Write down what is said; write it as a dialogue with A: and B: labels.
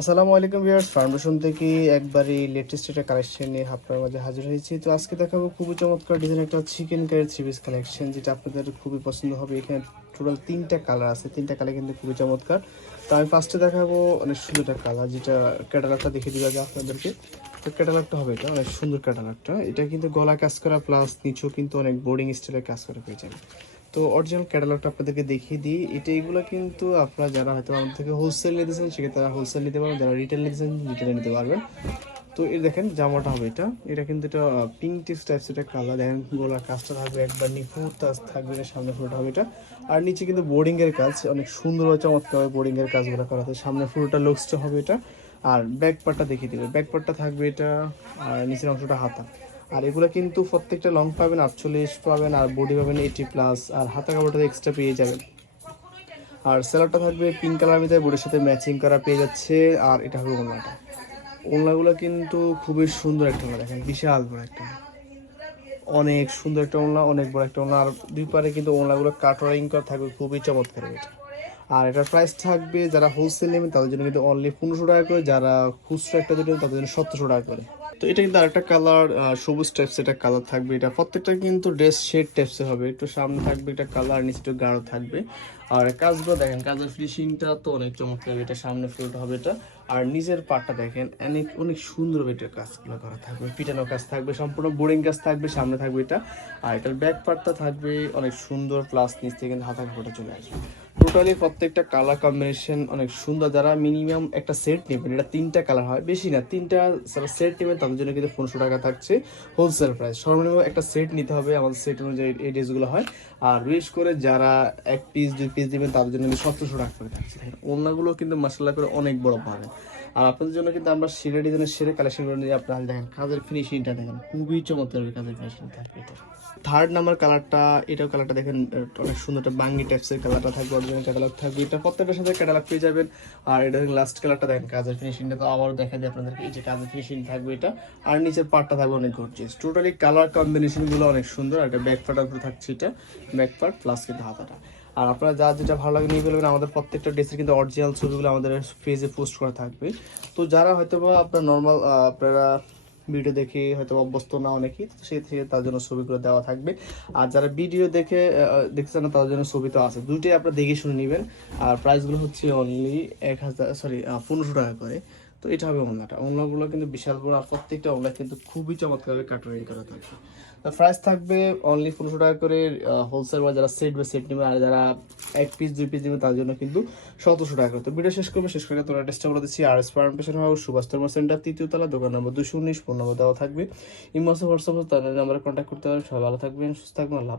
A: আসসালামু আলাইকুম viewers, foundation থেকে একবারই লেটেস্ট একটা কালেকশন নিয়ে আপনার মাঝে হাজির হয়েছি। তো আজকে দেখাবো খুবই চমৎকার ডিজাইন একটা chicken curry three piece collection যেটা আপনাদের খুবই পছন্দ হবে। এখানে টোটাল তিনটা কালার আছে, তিনটা কালার কিন্তু খুবই চমৎকার। তো আমি ফার্স্টে দেখাবো অনেক সুন্দর একটা কালার যেটা ক্যাটালগটা দেখে দিবে আগে আপনাদেরকে। তো ক্যাটালগটা হবে এটা, অনেক সুন্দর ক্যাটালগটা এটা কিন্তু গলা কাজ করা প্লাস নিচেও কিন্তু অনেক বোর্ডিং স্টাইলের কাজ করা পেয়ে যাবে তো অরিজিনাল ক্যাটালগটা আপনাদেরকে দেখিয়ে দিই। এটা এগুলো কিন্তু আপনারা যারা হয়তো আমাদের থেকে হোলসেল নিতেছেন সেক্ষেত্রে তারা হোলসেল নিতে পারবেন, যারা রিটেল নিতেছেন রিটেলে নিতে পারবেন। তো এই দেখেন জামাটা হবে এটা। এটা কিন্তু এটা পিঙ্ক টিপস টাইপস এটা কালার দেখেন গোলার কাজটা থাকবে, একবার নিখুঁত কাজ থাকবে, এটা সামনে ফুলটা হবে এটা। আর নিচে কিন্তু বোর্ডিং এর কাজ, অনেক সুন্দর চমৎকার বোর্ডিং এর কাজগুলো করা আছে। সামনে ফুলটা লুকসটা হবে এটা। আর ব্যাক পার্টটা দেখিয়ে দেবে। ব্যাক পার্টটা থাকবে এটা, আর নিচের অংশটা হাতা। আর এগুলো কিন্তু প্রত্যেকটা লং পাবেন, আটচল্লিশ পাবেন, আর বডি পাবেন এইটি প্লাস আর হাতা কাপড়টা এক্সট্রা পেয়ে যাবেন। আর সেলারটা থাকবে পিঙ্ক কালার ভিতরে বডির সাথে ম্যাচিং করা পেয়ে যাচ্ছে, আর এটা হবে ওলনাটা ওলনাগুলো কিন্তু খুবই সুন্দর একটা ওলনা দেখেন, বিশাল বড় একটা অনেক সুন্দর একটা ওলনা অনেক বড় একটা ওলনা আর দুই পারে কিন্তু ওলনাগুলো কাটারিং করা থাকবে, খুবই চমৎকার এটা। আর এটার প্রাইস থাকবে, যারা হোলসেল নেবেন, তাদের জন্য কিন্তু অনলি পনেরোশো টাকা করে, যারা খুচরো একটা দুটো তাদের জন্য সতেরোশো টাকা করে। তো এটা কিন্তু আরেকটা কালার সবুজ টাইপস এটা কালার থাকবে এটা। প্রত্যেকটা কিন্তু ড্রেস শেড টাইপসের হবে। একটু সামনে থাকবে এটা কালার নিচে একটু গাঢ় থাকবে। আর কাজগুলো দেখেন, কাজের ফিনিশিংটা তো অনেক চমৎকার এটা সামনে ফুলটা হবে এটা। আর নিজের পাটটা দেখেন, অনেক অনেক সুন্দর এটার কাজগুলো করা থাকবে। পিটানো কাজ থাকবে, সম্পূর্ণ বোরিং কাজ থাকবে, সামনে থাকবে এটা। আর এটার ব্যাক পার্টটা থাকবে অনেক সুন্দর প্লাস নিচ থেকে হাতা কাপড়টা চলে আসবে। টোটালি প্রত্যেকটা কালার কম্বিনেশন অনেক সুন্দর। যারা মিনিমাম একটা সেট নেবেন, এটা তিনটা কালার হয়। বেশি না, তিনটা যারা সেট নেবেন, তাদের জন্য কিন্তু পনেরোশো টাকা থাকছে হোলসেল প্রাইস সর্বনিম্ন একটা সেট নিতে হবে আমাদের সেট অনুযায়ী এই ড্রেসগুলো হয়। আর বিশেষ করে যারা এক পিস দুই পিস দিবেন তাদের জন্য কিন্তু সতেরোশো টাকা করে থাকছে। অন্যগুলো কিন্তু মশলা করে অনেক বড় পাবেন। আর আপনাদের জন্য কিন্তু আমরা সেরা ডিজাইনের সেরা করে নিয়ে আপনারা দেখেন, কাজের ফিনিশিংটা দেখেন। খুবই চমৎকার কাজের ফিনিশিং থাকবে থার্ড নাম্বার কালারটা এটাও কালারটা দেখেন, অনেক সুন্দর একটা বাঙ্গি টাইপসের কালারটা থাকবে। অরিজিনাল ক্যাটালগ থাকবে। এটা প্রত্যেকটার সাথে ক্যাটালগ পেয়ে যাবেন। আর এটা লাস্ট কালারটা দেখেন, কাজের ফিনিশিংটা তো আবারও দেখা যায় আপনাদেরকে, এই যে কাজের ফিনিশিং থাকবে এটা। আর নিচের পার্টটা থাকবে অনেক গর্জিয়াস টোটালি কালার কম্বিনেশনগুলো অনেক সুন্দর, আর এটা ব্যাক উপরে থাকছে এটা। ব্যাক পার্ট প্লাস কিন্তু হাতাটা। আর আপনারা যা যেটা ভালো লাগে নিয়ে ফেলবেন, আমাদের প্রত্যেকটা ড্রেসের কিন্তু অরিজিনাল ছবিগুলো আমাদের পেজে পোস্ট করা থাকবে। তো যারা হয়তো বা আপনার নর্মাল আপনারা ভিডিও দেখে হয়তো অভ্যস্ত না অনেকেই তো সেই থেকে তার জন্য ছবিগুলো দেওয়া থাকবে। আর যারা ভিডিও দেখে আহ, চান না তাদের জন্য ছবি তো আছে। দুইটাই আপনারা দেখে শুনে নেবেন। আর প্রাইসগুলো হচ্ছে অনলি এক হাজার সরি পনেরোশো টাকা করে। তো এটা হবে ওনাটা ওনাগুলো কিন্তু বিশাল বড় আর প্রত্যেকটা ওনা কিন্তু খুবই চমৎকারভাবে কাটারিং করা থাকবে তো প্রাইস থাকবে অনলি পনেরোশো টাকা করে হোলসেল বা যারা সেট বা সেট নেবে, আর যারা এক পিস দুই পিস নেবে, তার জন্য কিন্তু সতেরোশো টাকা করে। তো ভিডিও শেষ করবে, শেষ করে তোমরা টেস্টটা বলে দিচ্ছি। আর এস ফার্ম পেশন হাউস সুভাষ ধর্ম সেন্টার তৃতীয় তলা, দোকান নম্বর দুশো উনিশ, ফোন নম্বর দেওয়া থাকবে। ইমোসে হোয়াটসঅ্যাপ তাদের নাম্বারে কন্ট্যাক্ট করতে পারেন। সবাই ভালো থাকবেন, সুস্থ থাকবেন, আল্লাহ